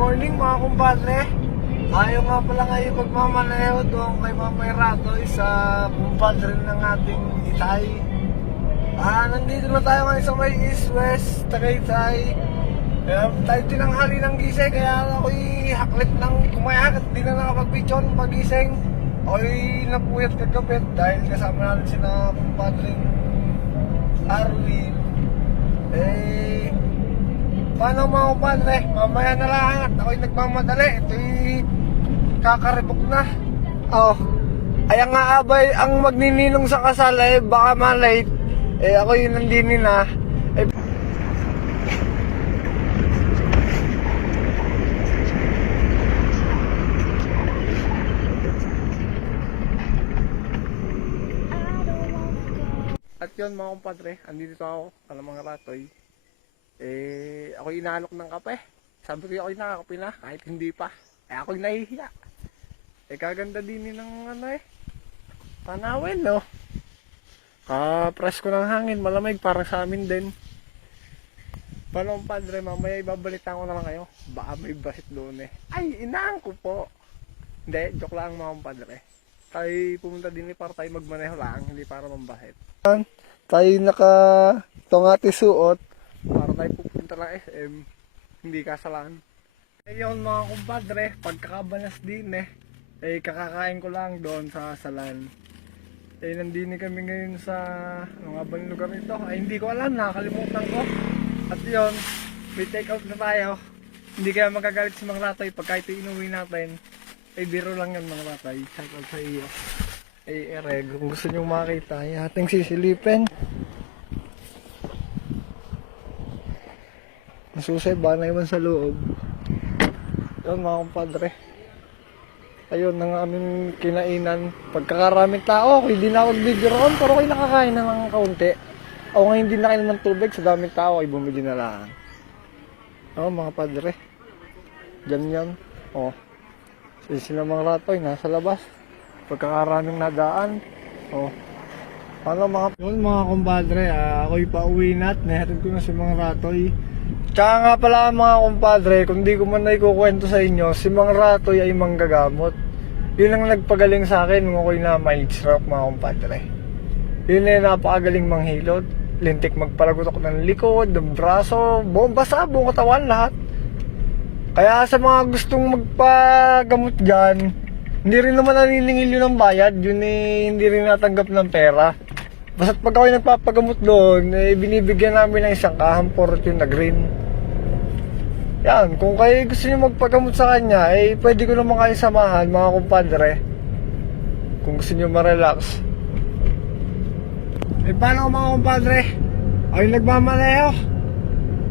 morning mga kumpadre. Ayaw nga pala ngayon magmamaneho doon kay Mamay Ratoy sa kumpadre ng ating Itay. Nandito na tayo ngayon sa may East-West, Tagaytay. Tayo tinanghali ng gising, kaya ako'y haklit ng kumayak at di na nakapag-picture ng pagising. Ako'y napuyat kagabit dahil kasama natin sina kumpadring Arwin. Paano mga kumpadre? Mamaya na lang at ako'y nagmamadali. Ito'y kakaribok na. Kaya nga abay ang magnininong sa kasal baka malate. Ako'y nandini na. At yun mga kumpadre, andito ako, Kalamang Ratoy. Ako'y inaalok ng kape. Sabi ko ako'y nakakape na, kahit hindi pa. Ako'y nahihiya. Kaganda din ng tanawin, no? Press ko ng hangin, malamig, parang sa amin din. Paano kumpadre, mamaya ibabalitan ko na lang kayo. Baka may basit doon Ay, inaan ko po. Hindi, joke lang mga kumpadre. Tayo pumunta din para tayo magmaneho lang, hindi para mambasit. Tayo naka-tongati suot para tayo pupunta ng SM, hindi kasalan. Ayun mga kumpadre, pagkakabanas din kakakain ko lang doon sa salan. Nandini kami ngayon sa ano nga ba yung lugar nito? Hindi ko alam, nakakalimutan ko. At yun, may take out na tayo. Hindi kaya magagalit si Mang Ratoy pagka ito inuwi natin. Biro lang yan Mang Ratoy, shout out sa iyo. Kung gusto nyo makita, ating sisilipin. Masusay ba na iwan sa loob? Yun mga kumpadre. Ayun ang aming kinainan. Pagkakaraming tao, hindi na mag-video roon, pero ako'y nakakain na ng kaunti. Ako ngayon hindi na kain ng tubig, sa daming tao ay bumili na lang. Mga padre. Ganyan. Sila Mang Ratoy, nasa labas. Pagkakaraming nadaan. Paano mga kumpadre, ako'y pauwi na at nahatid ko na si Mang Ratoy. Tsaka nga pala mga kumpadre, kung di ko man na ikukwento sa inyo, si Mang Ratoy ay manggagamot. Yun ang nagpagaling sa akin nung ako'y na mild stroke mga kumpadre. Yun napakagaling manghilot. Lintik magpalagutok ng likod, ng braso, buong basa, buong katawan, lahat. Kaya sa mga gustong magpagamot dyan, hindi rin naman naniningil yun ng bayad, yun hindi rin natanggap ng pera. Basta't pag ako'y nagpapagamot doon, binibigyan namin ng isang kahang fortune na green. Yan, kung kayo gusto nyo magpagamot sa kanya, pwede ko naman kayo samahan mga kumpadre. Kung gusto nyo ma-relax. Paano mga kumpadre? Ako'y nagmamaneho.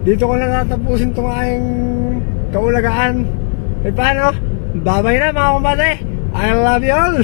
Dito ko na tatapusin itong aking kaulagaan. Paano? Babay na mga kumpadre. I love you all!